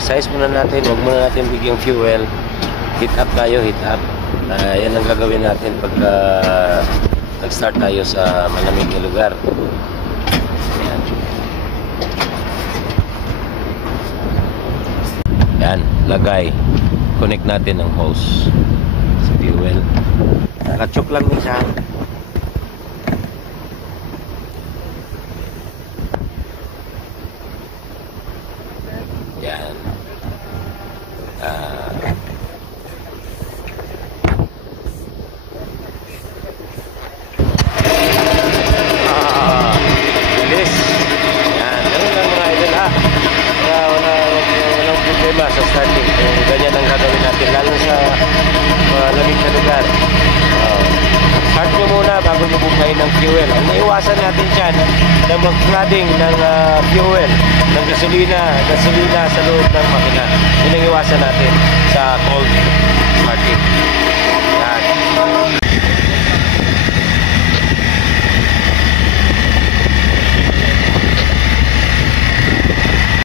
resize muna natin, huwag muna natin bigyang fuel. Heat up tayo, heat up. Yan ang gagawin natin pagka nag-start tayo sa malamig na lugar. Yan. Yan, lagay. Connect natin ang hose sa fuel. Nakachok lang isa. Yan. Bilis. Yan. Ganun lang mga idol ha. Walang problema sa starting. Ganyan ang gagawin natin. Lalo sa malamig na lugar. Start nyo muna bago nyo bukain ng fuel. Ang maiwasan natin dyan na mag-flooding ng fuel, ng gasolina sa loob ng makina. Yun ang iwasan natin sa